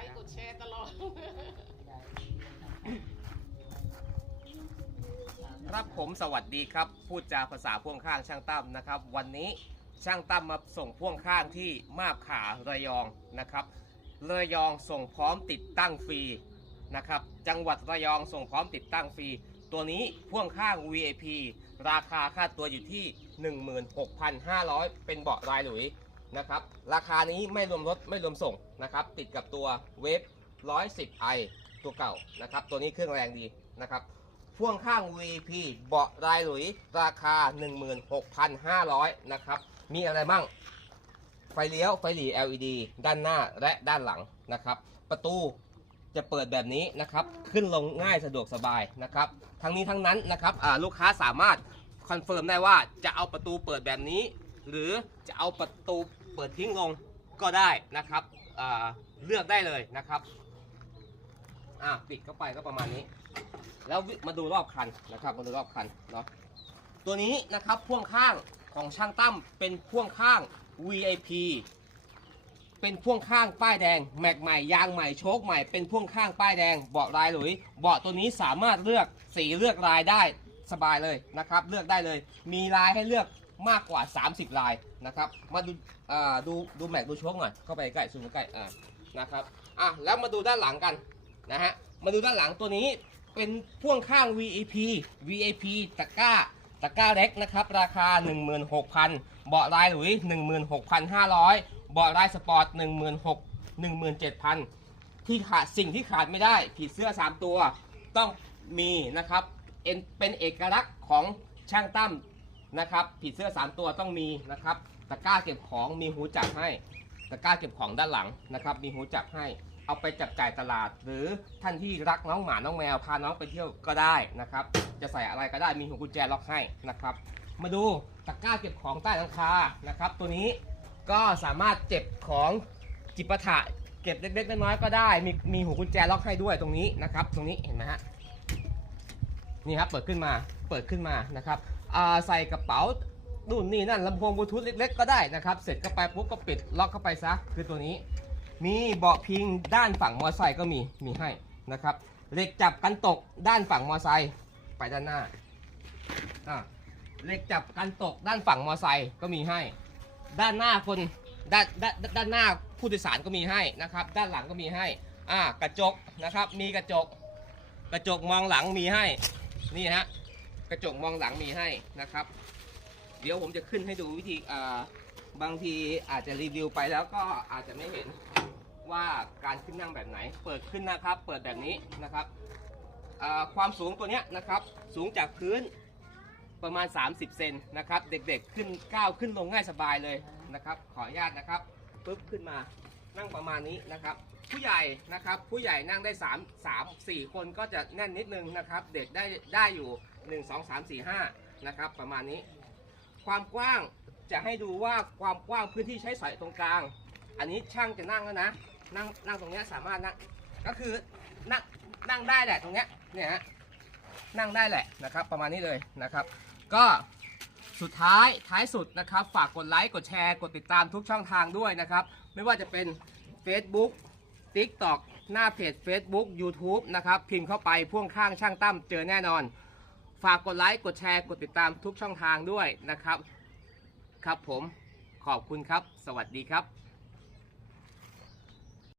ลค์กดแชร์ตลอดครับผมสวัสดีครับ พูดจาภาษาพ่วงข้างช่างตั้มนะครับ วันนี้ช่างตั้มมาส่งพ่วงข้างที่มาบขาระยองนะครับ ระยองส่งพร้อมติดตั้งฟรีนะครับจังหวัดระยองส่งพร้อมติดตั้งฟรี ตัวนี้พ่วงข้าง v i p ราคาค่าตัวอยู่ที่ 16,500เป็นเบาะลายหลุยนะครับราคานี้ไม่รวมรถไม่รวมส่งนะครับติดกับตัวเวฟ 110i ตัวเก่านะครับตัวนี้เครื่องแรงดีนะครับพ่วงข้าง VP เบาะลายหลุยราคา 16,500นะครับ มีอะไรมั่ง ไฟเลี้ยวไฟหลี LED ด้านหน้าและด้านหลังนะครับประตูจะเปิดแบบนี้นะครับขึ้นลงง่ายสะดวกสบายนะครับทั้งนี้ทั้งนั้นนะครับลูกค้าสามารถคอนเฟิร์มได้ว่าจะเอาประตูเปิดแบบนี้ หรือจะเอาประตูเปิดทิ้งลงก็ได้นะครับเลือกได้เลยนะครับปิดเข้าไปก็ประมาณนี้ แล้วมาดูรอบคันนะครับมาดูรอบคันเนาะตัวนี้นะครับพ่วงข้างของช่างตั้มเป็นพ่วงข้าง VIP เป็นพ่วงข้างป้ายแดงแม็กใหม่ยางใหม่โชคใหม่เป็นพ่วงข้างป้ายแดงเบาะลายหลุยเบาะตัวนี้สามารถเลือกสีเลือกลายได้สบายเลยนะครับ เลือกได้เลย มีลายให้เลือกมากกว่า 30ลายนะครับมาดูดูดูแม็กดูช่วงหน่อย เข้าไปใกล้ซูมใกล้อ่านะครับอ่ะแล้วมาดูด้านหลังกันนะฮะมาดูด้านหลังตัวนี้ เป็นพ่วงข้าง VAP VAP ตะก้าตะก้าเล็กนะครับราคา 16,000เบาะลายหลุย16,500 เบาะลายสปอร์ต 16,000 17,000 ที่ขาดสิ่งที่ขาดไม่ได้ผีเสื้อ 3 ตัวต้องมีนะครับ เป็นเอกลักษณ์ของช่างตั้มนะครับผีเสื้อ 3 ตัวต้องมีนะครับตะกร้าเก็บของมีหูจักให้ตะกร้าเก็บของด้านหลังนะครับมีหูจักให้เอาไปจับจ่ายตลาด หรือท่านที่รักน้องหมาน้องแมวพาน้องไปเที่ยวก็ได้นะครับ จะใส่อะไรก็ได้มีหูกุญแจล็อกให้นะครับ มาดูตะกร้าเก็บของใต้หลังคานะครับ ตัวนี้ก็สามารถเก็บของจิปะถะเก็บเล็กๆ น้อยๆก็ได้ มีมีหูกุญแจล็อกให้ด้วยตรงนี้นะครับ ตรงนี้เห็นไหมฮะนี่ครับเปิดขึ้นมาเปิดขึ้นมานะครับใส่กระเป๋านู่นนี่นั่นลำโพงบลูทูธเล็ก ๆก็ได้นะครับ เสร็จก็ไปปุ๊บก็ปิด ล็อกเข้าไปซะ คือตัวนี้ มีเบาะพิงด้านฝั่งมอไซค์ก็มีมีให้นะครับเหล็กจับกันตกด้านฝั่งมอไซค์ไปด้านหน้าเหล็กจับกันตกด้านฝั่งมอไซค์ก็มีให้ ด้านหน้าคนด้านด้านด้านหน้าผู้โดยสารก็มีให้นะครับด้านหลังก็มีให้อ่า กระจกนะครับ มีกระจก กระจกมองหลังมีให้ นี่ฮะกระจกมองหลังมีให้นะครับ เดี๋ยวผมจะขึ้นให้ดูวิธีอ่บางทีอาจจะรีวิวไปแล้วก็อาจจะไม่เห็นว่าการขึ้นนั่งแบบไหนเปิดขึ้นนะครับ เปิดแบบนี้นะครับความสูงตัวนี้นะครับสูงจากพื้นประมาณ 30เซนนะครับเด็กๆขึ้นก้าวขึ้นลงง่ายสบายเลยนะครับ ขออนุญาตนะครับปุ๊บขึ้นมานั่งประมาณนี้นะครับ ผู้ใหญ่นะครับผู้ใหญ่นั่งได้3 3 4คนก็จะแน่นนิดนึงนะครับ เด็กได้ได้อยู่ 1 2 3 4 5นะครับประมาณนี้ ความกว้างจะให้ดูว่าความกว้างพื้นที่ใช้สอยตรงกลาง อันนี้ช่างจะนั่งแล้วนะนั่งนั่งตรงนี้สามารถ นั่งก็คือนั่งนั่งได้แหละตรงเนี้ยเนี่ยนั่งได้แหละนะครับประมาณนี้เลยนะครับ ก็สุดท้ายท้ายสุดนะครับ ฝากกดไลค์กดแชร์กดติดตามทุกช่องทางด้วยนะครับ ไม่ว่าจะเป็น Facebook TikTok หน้าเพจ Facebook YouTube นะครับ พิมพ์เข้าไปพ่วงข้างช่างตั้มเจอแน่นอน ฝากกดไลค์กดแชร์กดติดตามทุกช่องทางด้วยนะครับ ครับผมขอบคุณครับสวัสดีครับ